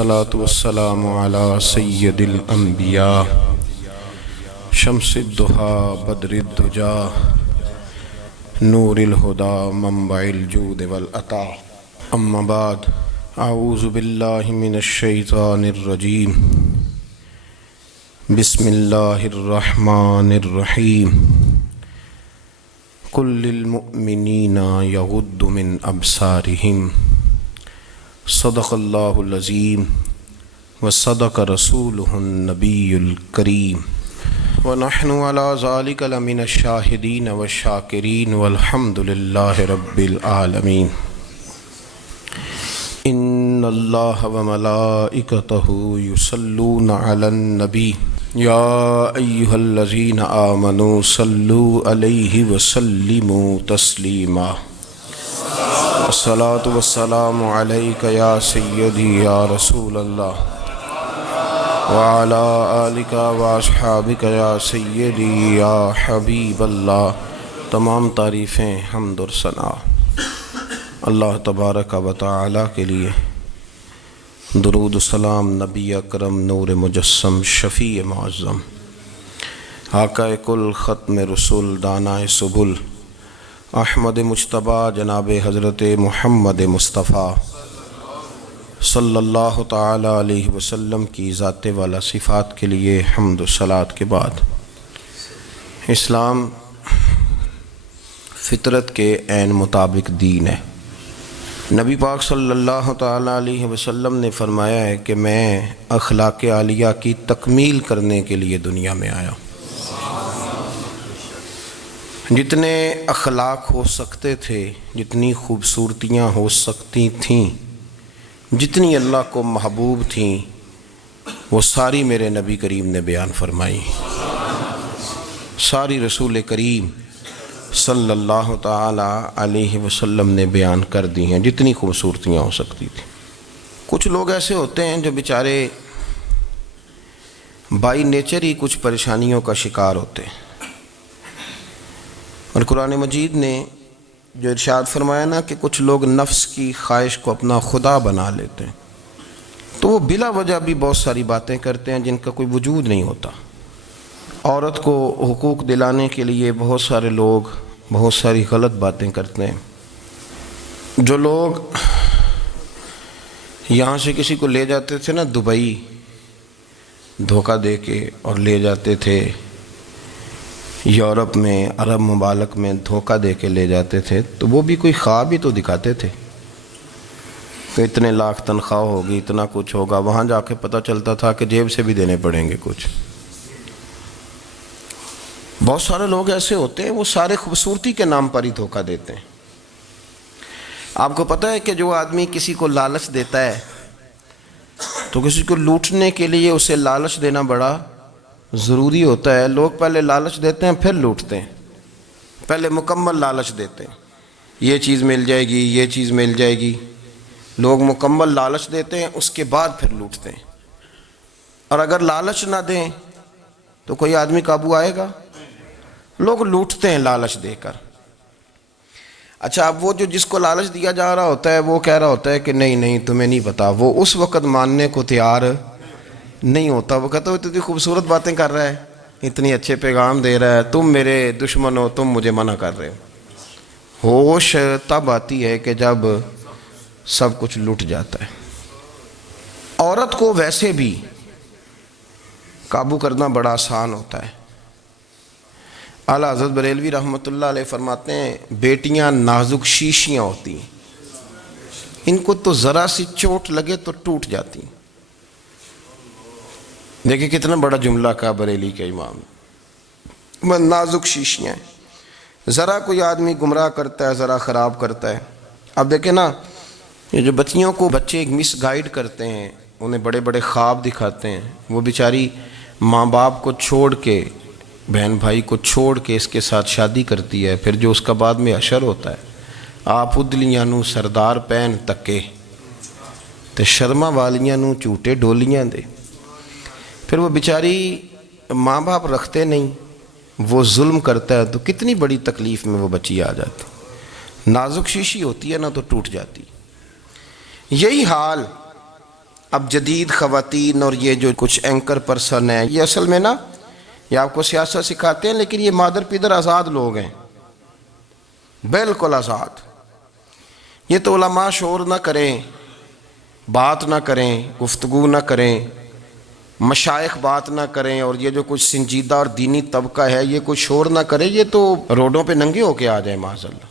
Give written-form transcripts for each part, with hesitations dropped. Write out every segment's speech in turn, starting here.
والصلاة والسلام على سید الانبیاء شمس الضحى بدر الدجى نور الہدى منبع الجود والعطا اما بعد اعوذ باللہ من الشیطان الرجیم بسم اللہ الرحمن الرحیم قل للمؤمنین یغضوا من ابصارہم صدق اللہ العظیم وصدق رسولہ النبی الکریم ونحن علی ذلک لمن الشاہدین والشاکرین والحمد للہ رب العالمین ان اللہ وملائکتہ یصلون علی النبی یا ایہا الذین آمنوا صلوا علیہ وسلموا تسلیما الصلاة والسلام علیک یا سیدی یا رسول اللہ وعلی آلک واصحابک یا سیدی یا حبیب اللہ۔ تمام تعریفیں حمد و ثنا اللہ تبارک و تعالی کے لیے، درود و سلام نبی اکرم نور مجسم شفیع معظم آقا کل ختم رسول دانائے سبل احمد مجتبیٰ جناب حضرت محمد مصطفیٰ صلی اللہ تعالی علیہ وسلم کی ذات والا صفات کے لیے حمد و صلوات کے بعد، اسلام فطرت کے عین مطابق دین ہے۔ نبی پاک صلی اللہ تعالی علیہ وسلم نے فرمایا ہے کہ میں اخلاق عالیہ کی تکمیل کرنے کے لیے دنیا میں آیا۔ جتنے اخلاق ہو سکتے تھے، جتنی خوبصورتیاں ہو سکتی تھیں، جتنی اللہ کو محبوب تھیں، وہ ساری میرے نبی کریم نے بیان فرمائی، ساری رسول کریم صلی اللہ تعالی علیہ وسلم نے بیان کر دی ہیں، جتنی خوبصورتیاں ہو سکتی تھیں۔ کچھ لوگ ایسے ہوتے ہیں جو بیچارے بائی نیچر ہی کچھ پریشانیوں کا شکار ہوتے ہیں، اور قرآن مجید نے جو ارشاد فرمایا نا کہ کچھ لوگ نفس کی خواہش کو اپنا خدا بنا لیتے ہیں، تو وہ بلا وجہ بھی بہت ساری باتیں کرتے ہیں جن کا کوئی وجود نہیں ہوتا۔ عورت کو حقوق دلانے کے لیے بہت سارے لوگ بہت ساری غلط باتیں کرتے ہیں۔ جو لوگ یہاں سے کسی کو لے جاتے تھے نا دبئی، دھوکہ دے کے اور لے جاتے تھے یورپ میں، عرب ممالک میں دھوکہ دے کے لے جاتے تھے، تو وہ بھی کوئی خواب ہی تو دکھاتے تھے کہ اتنے لاکھ تنخواہ ہوگی، اتنا کچھ ہوگا۔ وہاں جا کے پتہ چلتا تھا کہ جیب سے بھی دینے پڑیں گے کچھ۔ بہت سارے لوگ ایسے ہوتے ہیں، وہ سارے خوبصورتی کے نام پر ہی دھوکہ دیتے ہیں۔ آپ کو پتہ ہے کہ جو آدمی کسی کو لالچ دیتا ہے تو کسی کو لوٹنے کے لیے اسے لالچ دینا بڑا ضروری ہوتا ہے۔ لوگ پہلے لالچ دیتے ہیں پھر لوٹتے ہیں، پہلے مکمل لالچ دیتے ہیں، یہ چیز مل جائے گی، یہ چیز مل جائے گی۔ لوگ مکمل لالچ دیتے ہیں، اس کے بعد پھر لوٹتے ہیں۔ اور اگر لالچ نہ دیں تو کوئی آدمی قابو آئے گا؟ لوگ لوٹتے ہیں لالچ دے کر۔ اچھا، اب وہ جو جس کو لالچ دیا جا رہا ہوتا ہے وہ کہہ رہا ہوتا ہے کہ نہیں نہیں تمہیں نہیں پتا، وہ اس وقت ماننے کو تیار نہیں ہوتا۔ وہ کہتا ہے اتنی خوبصورت باتیں کر رہا ہے، اتنی اچھے پیغام دے رہا ہے، تم میرے دشمن ہو، تم مجھے منع کر رہے ہو۔ ہوش تب آتی ہے کہ جب سب کچھ لٹ جاتا ہے۔ عورت کو ویسے بھی قابو کرنا بڑا آسان ہوتا ہے۔ اعلیٰ حضرت بریلوی رحمۃ اللہ علیہ فرماتے ہیں بیٹیاں نازک شیشیاں ہوتی ہیں، ان کو تو ذرا سی چوٹ لگے تو ٹوٹ جاتی ہیں۔ دیکھیں کتنا بڑا جملہ کہا بریلی کے امام، نازک شیشیاں ہیں۔ ذرا کوئی آدمی گمراہ کرتا ہے، ذرا خراب کرتا ہے۔ اب دیکھیں نا، یہ جو بچیوں کو بچے مس گائیڈ کرتے ہیں، انہیں بڑے بڑے خواب دکھاتے ہیں، وہ بیچاری ماں باپ کو چھوڑ کے، بہن بھائی کو چھوڑ کے اس کے ساتھ شادی کرتی ہے، پھر جو اس کا بعد میں حشر ہوتا ہے، آپ ادلیاں نو سردار پہن تکے تے شرما والیاں نو جھوٹے ڈولیاں دے۔ پھر وہ بیچاری ماں باپ رکھتے نہیں، وہ ظلم کرتا ہے، تو کتنی بڑی تکلیف میں وہ بچی آ جاتی۔ نازک شیشی ہوتی ہے نا تو ٹوٹ جاتی۔ یہی حال اب جدید خواتین اور یہ جو کچھ اینکر پرسن ہیں، یہ اصل میں نا یہ آپ کو سیاست سکھاتے ہیں، لیکن یہ مادر پیدر آزاد لوگ ہیں، بالکل آزاد۔ یہ تو علماء شور نہ کریں، بات نہ کریں، گفتگو نہ کریں، مشائخ بات نہ کریں، اور یہ جو کچھ سنجیدہ اور دینی طبقہ ہے یہ کچھ شور نہ کرے، یہ تو روڈوں پہ ننگے ہو کے آ جائیں معاذ اللہ۔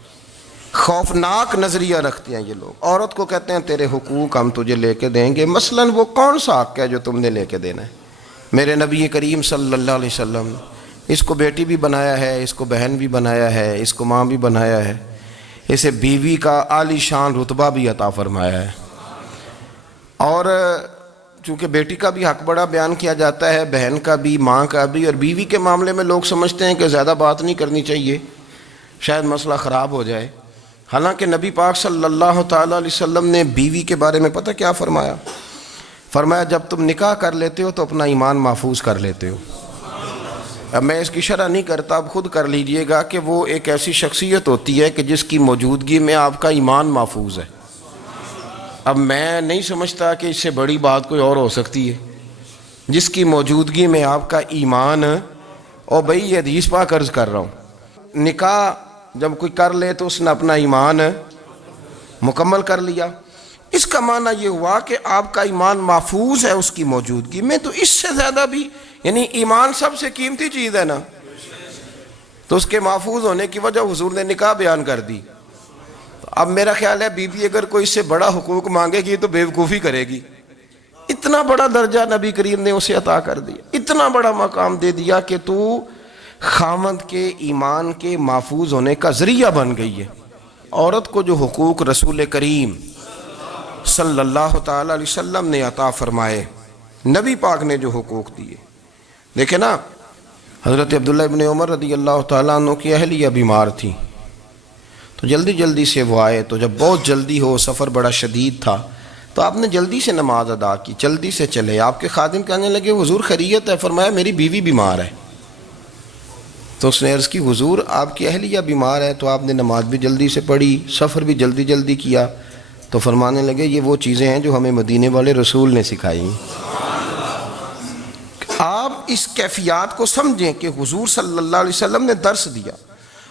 خوفناک نظریہ رکھتے ہیں یہ لوگ۔ عورت کو کہتے ہیں تیرے حقوق ہم تجھے لے کے دیں گے، مثلاً وہ کون سا حق ہے جو تم نے لے کے دینا ہے؟ میرے نبی کریم صلی اللہ علیہ وسلم نے اس کو بیٹی بھی بنایا ہے، اس کو بہن بھی بنایا ہے، اس کو ماں بھی بنایا ہے، اسے بیوی کا عالی شان رتبہ بھی عطا فرمایا ہے۔ اور چونکہ بیٹی کا بھی حق بڑا بیان کیا جاتا ہے، بہن کا بھی، ماں کا بھی، اور بیوی کے معاملے میں لوگ سمجھتے ہیں کہ زیادہ بات نہیں کرنی چاہیے، شاید مسئلہ خراب ہو جائے۔ حالانکہ نبی پاک صلی اللہ تعالیٰ علیہ وسلم نے بیوی کے بارے میں پتہ کیا فرمایا؟ فرمایا جب تم نکاح کر لیتے ہو تو اپنا ایمان محفوظ کر لیتے ہو۔ اب میں اس کی شرح نہیں کرتا، اب خود کر لیجئے گا کہ وہ ایک ایسی شخصیت ہوتی ہے کہ جس کی موجودگی میں آپ کا ایمان محفوظ ہے۔ اب میں نہیں سمجھتا کہ اس سے بڑی بات کوئی اور ہو سکتی ہے، جس کی موجودگی میں آپ کا ایمان، اور بھئی یہ حدیث پاک عرض کر رہا ہوں، نکاح جب کوئی کر لے تو اس نے اپنا ایمان مکمل کر لیا۔ اس کا معنی یہ ہوا کہ آپ کا ایمان محفوظ ہے اس کی موجودگی میں، تو اس سے زیادہ بھی، یعنی ایمان سب سے قیمتی چیز ہے نا، تو اس کے محفوظ ہونے کی وجہ حضور نے نکاح بیان کر دی۔ اب میرا خیال ہے بی بی اگر کوئی اس سے بڑا حقوق مانگے گی تو بیوقوفی کرے گی۔ اتنا بڑا درجہ نبی کریم نے اسے عطا کر دیا، اتنا بڑا مقام دے دیا کہ تو خاوند کے ایمان کے محفوظ ہونے کا ذریعہ بن گئی ہے۔ عورت کو جو حقوق رسول کریم صلی اللہ تعالیٰ علیہ وسلم نے عطا فرمائے، نبی پاک نے جو حقوق دیے، دیکھیں نا، حضرت عبداللہ ابن عمر رضی اللہ تعالیٰ عنہ کی اہلیہ بیمار تھی، تو جلدی جلدی سے وہ آئے، تو جب بہت جلدی ہو، سفر بڑا شدید تھا، تو آپ نے جلدی سے نماز ادا کی، جلدی سے چلے۔ آپ کے خادم کہنے لگے حضور خیریت ہے؟ فرمایا میری بیوی بیمار ہے۔ تو اس نے عرض کی حضور آپ کی اہلیہ بیمار ہے، تو آپ نے نماز بھی جلدی سے پڑھی، سفر بھی جلدی جلدی کیا۔ تو فرمانے لگے یہ وہ چیزیں ہیں جو ہمیں مدینے والے رسول نے سکھائی۔ آپ اس کیفیات کو سمجھیں کہ حضور صلی اللہ علیہ وسلم نے درس دیا۔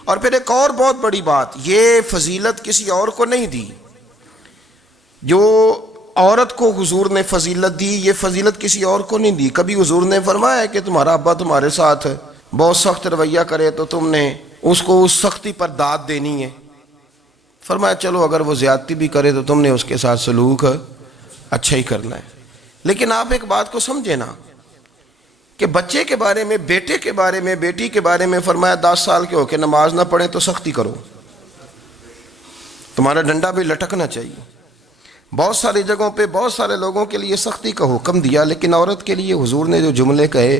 اور پھر ایک اور بہت بڑی بات، یہ فضیلت کسی اور کو نہیں دی، جو عورت کو حضور نے فضیلت دی، یہ فضیلت کسی اور کو نہیں دی۔ کبھی حضور نے فرمایا کہ تمہارا ابا تمہارے ساتھ بہت سخت رویہ کرے تو تم نے اس کو اس سختی پر داد دینی ہے؟ فرمایا چلو اگر وہ زیادتی بھی کرے تو تم نے اس کے ساتھ سلوک اچھا ہی کرنا ہے۔ لیکن آپ ایک بات کو سمجھے نا کہ بچے کے بارے میں، بیٹے کے بارے میں، بیٹی کے بارے میں فرمایا 10 سال کے ہو کے نماز نہ پڑھیں تو سختی کرو، تمہارا ڈنڈا بھی لٹکنا چاہیے۔ بہت ساری جگہوں پہ بہت سارے لوگوں کے لیے سختی کا حکم دیا، لیکن عورت کے لیے حضور نے جو جملے کہے،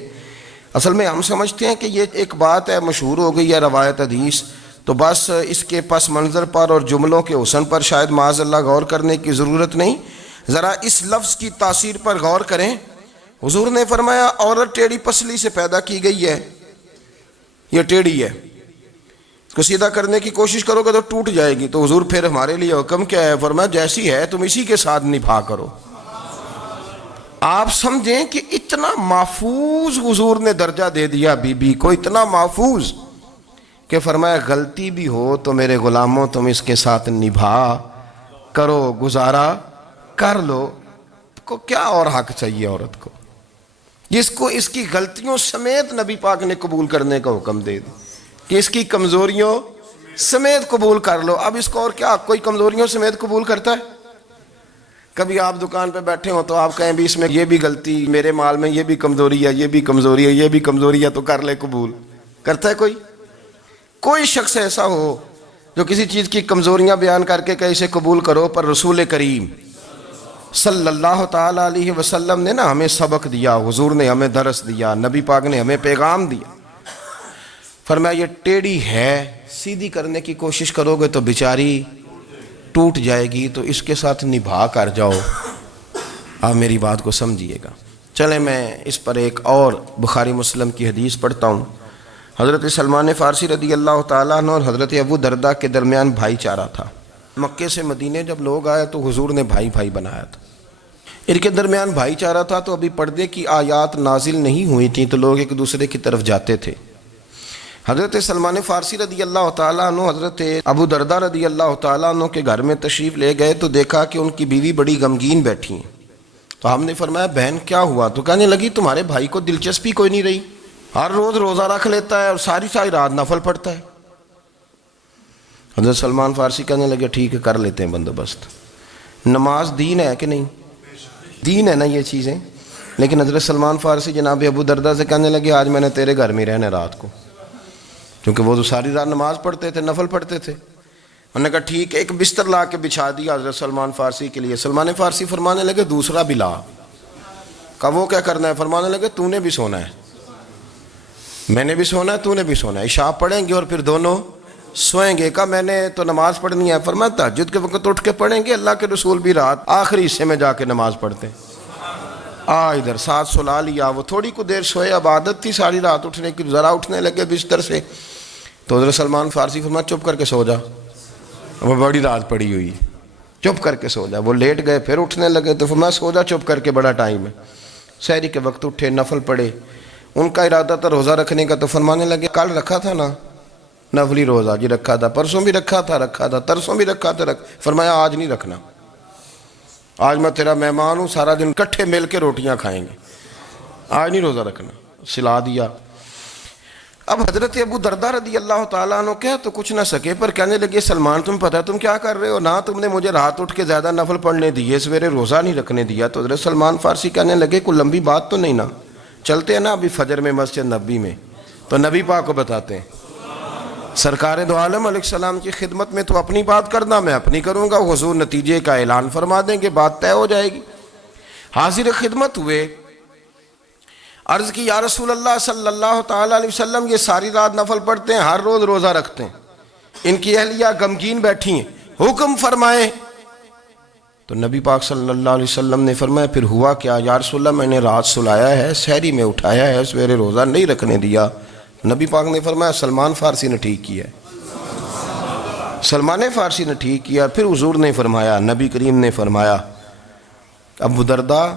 اصل میں ہم سمجھتے ہیں کہ یہ ایک بات ہے، مشہور ہو گئی ہے روایت حدیث، تو بس اس کے پس منظر پر اور جملوں کے حسن پر شاید معاذ اللہ غور کرنے کی ضرورت نہیں۔ ذرا اس لفظ کی تاثیر پر غور کریں۔ حضور نے فرمایا عورت ٹیڑھی پسلی سے پیدا کی گئی ہے، یہ ٹیڑھی ہے، اس کو سیدھا کرنے کی کوشش کرو گے تو ٹوٹ جائے گی۔ تو حضور پھر ہمارے لیے حکم کیا ہے؟ فرمایا جیسی ہے تم اسی کے ساتھ نبھا کرو۔ آپ سمجھیں کہ اتنا محفوظ حضور نے درجہ دے دیا بی بی کو، اتنا محفوظ کہ فرمایا غلطی بھی ہو تو میرے غلاموں تم اس کے ساتھ نبھا کرو، گزارا کر لو۔ کو کیا اور حق چاہیے عورت کو، جس کو اس کی غلطیوں سمیت نبی پاک نے قبول کرنے کا حکم دے دی کہ اس کی کمزوریوں سمیت قبول کر لو۔ اب اس کو اور کیا کوئی کمزوریوں سمیت قبول کرتا ہے؟ کبھی آپ دکان پہ بیٹھے ہو تو آپ کہیں بھی اس میں یہ بھی غلطی، میرے مال میں یہ بھی کمزوری ہے، یہ بھی کمزوری ہے، یہ بھی کمزوری ہے، تو کر لے قبول؟ کرتا ہے کوئی؟ کوئی شخص ایسا ہو جو کسی چیز کی کمزوریاں بیان کر کے کہ اسے قبول کرو؟ پر رسول کریم صلی اللہ تعالیٰ علیہ وسلم نے نا ہمیں سبق دیا، حضور نے ہمیں درس دیا، نبی پاک نے ہمیں پیغام دیا۔ فرمایا یہ ٹیڑھی ہے، سیدھی کرنے کی کوشش کرو گے تو بیچاری ٹوٹ جائے گی، تو اس کے ساتھ نبھا کر جاؤ۔ آپ میری بات کو سمجھیے گا۔ چلیں میں اس پر ایک اور بخاری مسلم کی حدیث پڑھتا ہوں۔ حضرت سلمان فارسی رضی اللہ تعالیٰ عنہ اور حضرت ابو درداء کے درمیان بھائی چارہ تھا۔ مکے سے مدینے جب لوگ آئے تو حضور نے بھائی بھائی بنایا تھا۔ ان کے درمیان بھائی چارہ تھا، تو ابھی پردے کی آیات نازل نہیں ہوئی تھیں تو لوگ ایک دوسرے کی طرف جاتے تھے۔ حضرت سلمان فارسی رضی اللہ تعالیٰ عنہ حضرت ابو درداء رضی اللہ تعالیٰ عنہ کے گھر میں تشریف لے گئے تو دیکھا کہ ان کی بیوی بڑی غمگین بیٹھی ہیں۔ تو ہم نے فرمایا بہن کیا ہوا؟ تو کہنے لگی تمہارے بھائی کو دلچسپی کوئی نہیں رہی، ہر روز روزہ رکھ لیتا ہے اور ساری رات نفل پڑھتا ہے۔ حضرت سلمان فارسی کہنے لگے ٹھیک ہے، کر لیتے ہیں بندوبست۔ نماز دین ہے کہ نہیں؟ دین ہے نا یہ چیزیں۔ لیکن حضرت سلمان فارسی جناب ابو درداء سے کہنے لگے آج میں نے تیرے گھر میں رہنا رات کو، کیونکہ وہ تو ساری رات نماز پڑھتے تھے، نفل پڑھتے تھے۔ انہوں نے کہا ٹھیک ہے، ایک بستر لا کے بچھا دیا حضرت سلمان فارسی کے لیے۔ سلمان فارسی فرمانے لگے دوسرا بھی لا۔ کہا وہ کیا کرنا ہے؟ فرمانے لگے تو نے بھی سونا ہے، میں نے بھی سونا ہے، تو نے بھی سونا ہے، عشاء پڑھیں گے اور پھر دونوں سوئیں گے۔ کہا میں نے تو نماز پڑھنی ہے۔ فرمایا تہجد کے وقت اٹھ کے پڑھیں گے، اللہ کے رسول بھی رات آخری حصے میں جا کے نماز پڑھتے ہیں۔ ادھر ساتھ سلا لیا، وہ تھوڑی کو دیر سوئے، اب عادت تھی ساری رات اٹھنے کی، ذرا اٹھنے لگے بستر سے تو حضرت سلمان فارسی فرمایا چپ کر کے سو جا، وہ بڑی رات پڑی ہوئی، چپ کر کے سو جا۔ وہ لیٹ گئے، پھر اٹھنے لگے تو فرمایا سو جا چپ کر کے، بڑا ٹائم ہے۔ سحری کے وقت اٹھے، نفل پڑھے۔ ان کا ارادہ تھا روزہ رکھنے کا، تو فرمانے لگے کل رکھا تھا نا نفلی روزہ؟ جی رکھا تھا۔ پرسوں بھی رکھا تھا، ترسوں بھی رکھا تھا۔ فرمایا آج نہیں رکھنا، آج میں تیرا مہمان ہوں، سارا دن کٹھے مل کے روٹیاں کھائیں گے، آج نہیں روزہ رکھنا۔ سلا دیا۔ اب حضرت ابو درداء رضی اللہ تعالیٰ عنہ کہہ تو کچھ نہ سکے، پر کہنے لگے سلمان تم پتہ تم کیا کر رہے ہو؟ نہ تم نے مجھے رات اٹھ کے زیادہ نفل پڑھنے دیے، سویرے روزہ نہیں رکھنے دیا۔ تو حضرت سلمان فارسی کہنے لگے کوئی لمبی بات تو نہیں نا؟ چلتے ہیں نا ابھی فجر میں مسجد نبی میں، تو نبی پاک کو بتاتے ہیں سرکار دو عالم علیہ السلام کی خدمت میں تو اپنی بات کرنا، میں اپنی کروں گا، حضور نتیجے کا اعلان فرما دیں گے، بات طے ہو جائے گی۔ حاضر خدمت ہوئے، عرض کی یا رسول اللہ صلی اللہ تعالیٰ علیہ وسلم یہ ساری رات نفل پڑھتے ہیں، ہر روز روزہ رکھتے ہیں، ان کی اہلیہ غمگین بیٹھی ہیں، حکم فرمائیں۔ تو نبی پاک صلی اللہ علیہ وسلم نے فرمایا پھر ہوا کیا؟ یا رسول اللہ میں نے رات سلایا ہے، سحری میں اٹھایا ہے، سویرے روزہ نہیں رکھنے دیا۔ نبی پاک نے فرمایا سلمان فارسی نے ٹھیک کیا، سلمان فارسی نے ٹھیک کیا۔ پھر حضور نے فرمایا، نبی کریم نے فرمایا ابو درداء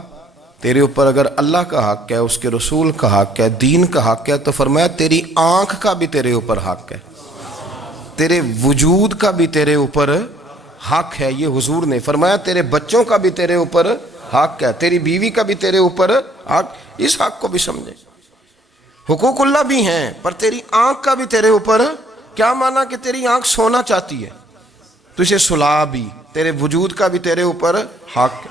تیرے اوپر اگر اللہ کا حق ہے، اس کے رسول کا حق ہے، دین کا حق ہے، تو فرمایا تیری آنکھ کا بھی تیرے اوپر حق ہے، تیرے وجود کا بھی تیرے اوپر حق ہے۔ یہ حضور نے فرمایا تیرے بچوں کا بھی تیرے اوپر حق ہے، تیری بیوی کا بھی تیرے اوپر حق۔ اس حق کو بھی سمجھے، حقوق اللہ بھی ہیں، پر تیری آنکھ کا بھی تیرے اوپر کیا مانا کہ تیری آنکھ سونا چاہتی ہے تو اسے سلا بھی، تیرے وجود کا بھی تیرے اوپر حق،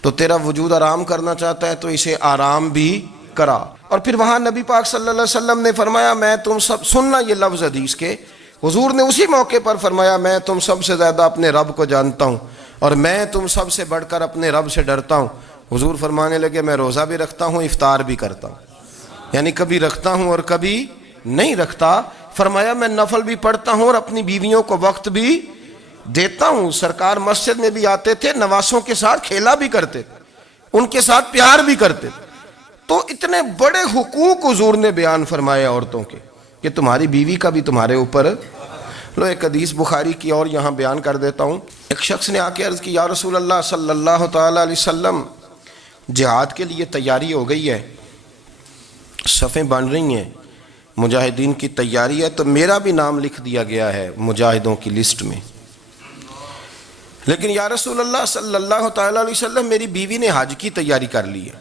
تو تیرا وجود آرام کرنا چاہتا ہے تو اسے آرام بھی کرا۔ اور پھر وہاں نبی پاک صلی اللہ علیہ وسلم نے فرمایا میں تم سب، سننا یہ لفظ حدیث کے، حضور نے اسی موقع پر فرمایا میں تم سب سے زیادہ اپنے رب کو جانتا ہوں اور میں تم سب سے بڑھ کر اپنے رب سے ڈرتا ہوں۔ حضور فرمانے لگے میں روزہ بھی رکھتا ہوں، افطار بھی کرتا ہوں، یعنی کبھی رکھتا ہوں اور کبھی نہیں رکھتا۔ فرمایا میں نفل بھی پڑھتا ہوں اور اپنی بیویوں کو وقت بھی دیتا ہوں۔ سرکار مسجد میں بھی آتے تھے، نواسوں کے ساتھ کھیلا بھی کرتے تھے، ان کے ساتھ پیار بھی کرتے تھے۔ تو اتنے بڑے حقوق حضور نے بیان فرمائے عورتوں کے کہ تمہاری بیوی کا بھی تمہارے اوپر۔ لو ایک حدیث بخاری کی اور یہاں بیان کر دیتا ہوں۔ ایک شخص نے آ کے عرض کی یا رسول اللہ صلی اللہ تعالیٰ علیہ وسلم جہاد کے لیے تیاری ہو گئی ہے، صفیں بن رہی ہیں، مجاہدین کی تیاری ہے، تو میرا بھی نام لکھ دیا گیا ہے مجاہدوں کی لسٹ میں، لیکن یا رسول اللہ صلی اللہ تعالیٰ علیہ وسلم میری بیوی نے حج کی تیاری کر لی ہے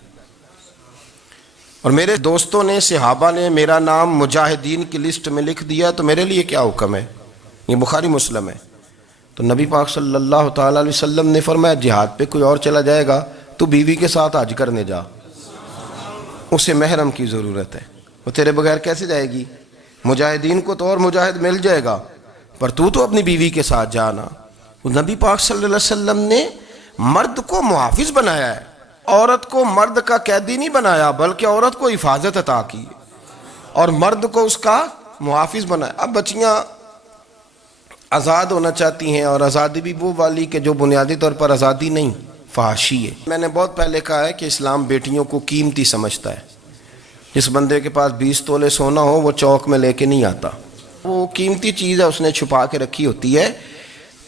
اور میرے دوستوں نے، صحابہ نے میرا نام مجاہدین کی لسٹ میں لکھ دیا، تو میرے لیے کیا حکم ہے؟ یہ بخاری مسلم ہے۔ تو نبی پاک صلی اللہ تعالیٰ علیہ وسلم نے فرمایا جہاد پہ کوئی اور چلا جائے گا تو بیوی کے ساتھ حج کرنے جا، اسے محرم کی ضرورت ہے، وہ تیرے بغیر کیسے جائے گی؟ مجاہدین کو تو اور مجاہد مل جائے گا، پر تو اپنی بیوی کے ساتھ جانا۔ نبی پاک صلی اللہ علیہ وسلم نے مرد کو محافظ بنایا ہے، عورت کو مرد کا قیدی نہیں بنایا، بلکہ عورت کو حفاظت عطا کی اور مرد کو اس کا محافظ بنایا۔ اب بچیاں آزاد ہونا چاہتی ہیں، اور آزادی بھی وہ والی کہ جو بنیادی طور پر آزادی نہیں، فحاشی ہے۔ میں نے بہت پہلے کہا ہے کہ اسلام بیٹیوں کو قیمتی سمجھتا ہے۔ جس بندے کے پاس 20 تولے سونا ہو وہ چوک میں لے کے نہیں آتا، وہ قیمتی چیز ہے، اس نے چھپا کے رکھی ہوتی ہے۔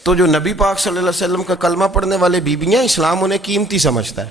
تو جو نبی پاک صلی اللہ علیہ وسلم کا کلمہ پڑھنے والے بیویاں، اسلام انہیں قیمتی سمجھتا ہے،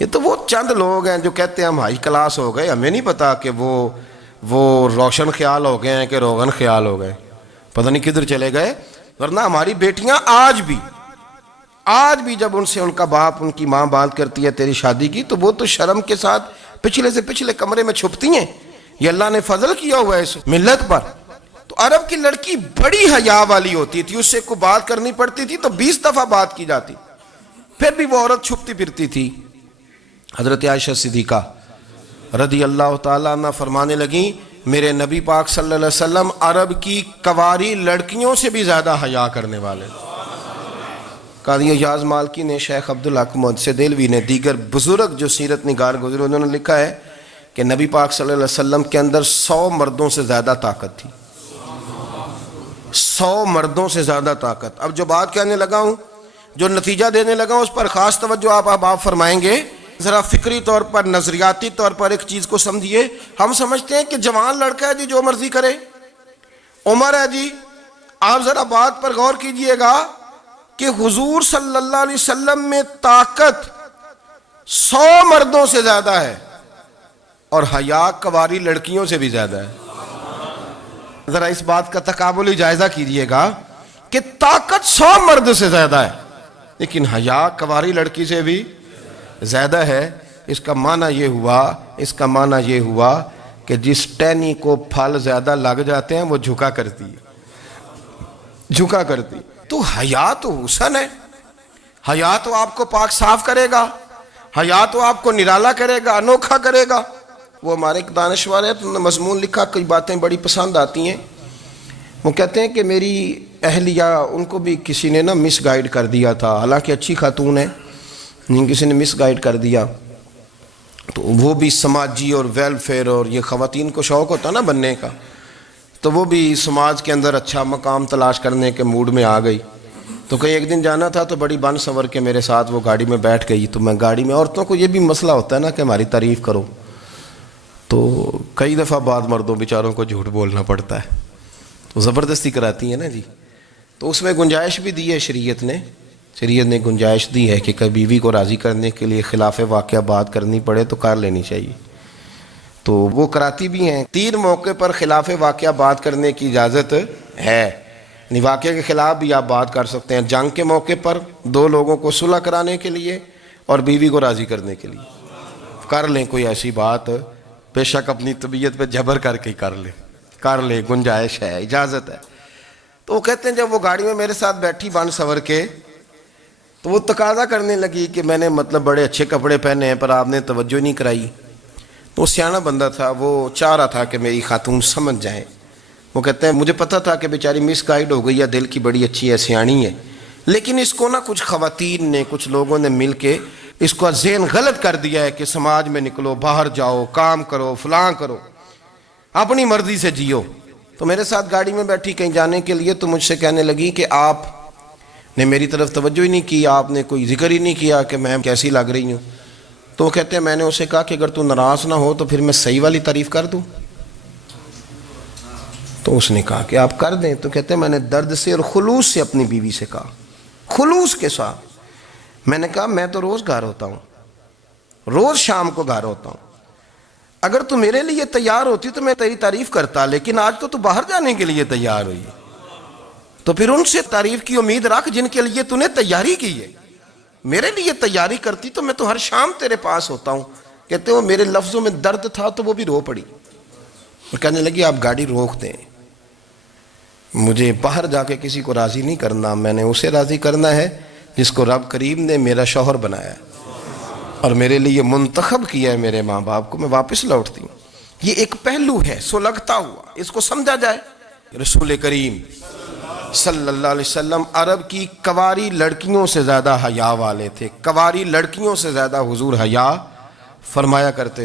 یہ تو وہ چند لوگ ہیں جو کہتے ہیں ہم ہائی کلاس ہو گئے, ہمیں نہیں پتا کہ وہ روشن خیال ہو گئے ہیں کہ روغن خیال ہو گئے, پتہ نہیں کدھر چلے گئے. ورنہ ہماری بیٹیاں آج بھی جب ان سے ان کا باپ ان کی ماں بات کرتی ہے تیری شادی کی, تو وہ تو شرم کے ساتھ پچھلے سے پچھلے کمرے میں چھپتی ہیں. یہ اللہ نے فضل کیا ہوا ہے اس ملت پر. تو عرب کی لڑکی بڑی حیا والی ہوتی تھی, اس سے کوئی بات کرنی پڑتی تھی تو 20 دفعہ بات کی جاتی, پھر بھی وہ عورت چھپتی پھرتی تھی. حضرت عائشہ صدیقہ رضی اللہ تعالیٰ عنہ فرمانے لگیں میرے نبی پاک صلی اللہ علیہ وسلم عرب کی کنواری لڑکیوں سے بھی زیادہ حیا کرنے والے. قاضی اعجاز مالکی نے, شیخ عبدالحق محدث دہلوی نے, دیگر بزرگ جو سیرت نگار گزرے انہوں نے لکھا ہے کہ نبی پاک صلی اللہ علیہ وسلم کے اندر 100 مردوں سے زیادہ طاقت تھی. 100 مردوں سے زیادہ طاقت. اب جو بات کہنے لگا ہوں, جو نتیجہ دینے لگا ہوں, اس پر خاص توجہ آپ فرمائیں گے. ذرا فکری طور پر, نظریاتی طور پر ایک چیز کو سمجھیے. ہم سمجھتے ہیں کہ جوان لڑکا ہے جی جو مرضی کرے, عمر ہے جی. آپ ذرا بات پر غور کیجئے گا کہ حضور صلی اللہ علیہ وسلم میں طاقت 100 مردوں سے زیادہ ہے اور حیا کنواری لڑکیوں سے بھی زیادہ ہے. ذرا اس بات کا تقابلی جائزہ کیجئے گا کہ طاقت 100 مرد سے زیادہ ہے لیکن حیا کنواری لڑکی سے بھی زیادہ ہے. اس کا معنی یہ ہوا کہ جس ٹہنی کو پھل زیادہ لگ جاتے ہیں وہ جھکا کرتی. تو حیا تو حسن ہے, حیا تو آپ کو پاک صاف کرے گا, حیا تو آپ کو نرالا کرے گا, انوکھا کرے گا. وہ ہمارے ایک دانشور ہے, تو مضمون لکھا, کئی باتیں بڑی پسند آتی ہیں. وہ کہتے ہیں کہ میری اہلیہ, ان کو بھی کسی نے مس گائیڈ کر دیا تھا, حالانکہ اچھی خاتون ہے, کسی نے مس گائیڈ کر دیا. تو وہ بھی سماجی اور ویلفیئر اور یہ خواتین کو شوق ہوتا نا بننے کا, تو وہ بھی سماج کے اندر اچھا مقام تلاش کرنے کے موڈ میں آ گئی. تو کہیں ایک دن جانا تھا تو بڑی بن سنور کے میرے ساتھ وہ گاڑی میں بیٹھ گئی. تو میں گاڑی میں, عورتوں کو یہ بھی مسئلہ ہوتا ہے نا کہ ہماری تعریف کرو, تو کئی دفعہ بعد مردوں بیچاروں کو جھوٹ بولنا پڑتا ہے, تو زبردستی کراتی ہیں نا جی. تو اس میں گنجائش بھی دی ہے شریعت نے گنجائش دی ہے کہ کبھی بیوی کو راضی کرنے کے لیے خلاف واقعہ بات کرنی پڑے تو کر لینی چاہیے. تو وہ کراتی بھی ہیں. 3 موقع پر خلاف واقعہ بات کرنے کی اجازت ہے. واقعہ کے خلاف بھی آپ بات کر سکتے ہیں. جنگ کے موقع پر 2 لوگوں کو صلح کرانے کے لیے اور بیوی کو راضی کرنے کے لیے کر لیں کوئی ایسی بات, بے شک اپنی طبیعت پہ جبر کر کے کر لیں, گنجائش ہے, اجازت ہے. تو وہ کہتے ہیں جب وہ گاڑی میں میرے ساتھ بیٹھی بن سنور کے, تو وہ تقاضا کرنے لگی کہ میں نے بڑے اچھے کپڑے پہنے ہیں پر آپ نے توجہ نہیں کرائی. تو سیانا بندہ تھا, وہ چاہ رہا تھا کہ میری خاتون سمجھ جائے. وہ کہتے ہیں مجھے پتا تھا کہ بیچاری مس گائیڈ ہو گئی ہے, دل کی بڑی اچھی ہے, سیانی ہے, لیکن اس کو کچھ خواتین نے, کچھ لوگوں نے مل کے اس کو ذہن غلط کر دیا ہے کہ سماج میں نکلو, باہر جاؤ, کام کرو, فلاں کرو, اپنی مرضی سے جیو. تو میرے ساتھ گاڑی میں بیٹھی کہیں جانے کے لیے, تو مجھ سے کہنے لگی کہ آپ نے میری طرف توجہ ہی نہیں کی, آپ نے کوئی ذکر ہی نہیں کیا کہ میں کیسی لگ رہی ہوں. تو وہ کہتے ہیں میں نے اسے کہا کہ اگر تو ناراض نہ ہو تو پھر میں صحیح والی تعریف کر دوں. تو اس نے کہا کہ آپ کر دیں. تو کہتے ہیں میں نے درد سے اور خلوص سے اپنی بیوی سے کہا, خلوص کے ساتھ. میں نے کہا میں تو روز گھر ہوتا ہوں, روز شام کو گھر ہوتا ہوں, اگر تو میرے لیے تیار ہوتی تو میں تیری تعریف کرتا, لیکن آج تو باہر جانے کے لیے تیار ہوئی, تو پھر ان سے تعریف کی امید رکھ جن کے لیے تو نے تیاری کی ہے. میرے لیے تیاری کرتی تو میں تو ہر شام تیرے پاس ہوتا ہوں. کہتے ہو میرے لفظوں میں درد تھا تو وہ بھی رو پڑی. اور کہنے لگی آپ گاڑی روک دیں, مجھے باہر جا کے کسی کو راضی نہیں کرنا, میں نے اسے راضی کرنا ہے جس کو رب کریم نے میرا شوہر بنایا اور میرے لیے منتخب کیا ہے میرے ماں باپ کو. میں واپس لوٹتی ہوں. یہ ایک پہلو ہے سلگتا ہوا, اس کو سمجھا جائے. رسول کریم صلی اللہ علیہ وسلم عرب کی کنواری لڑکیوں سے زیادہ حیا والے تھے, کنواری لڑکیوں سے زیادہ حضور حیا فرمایا کرتے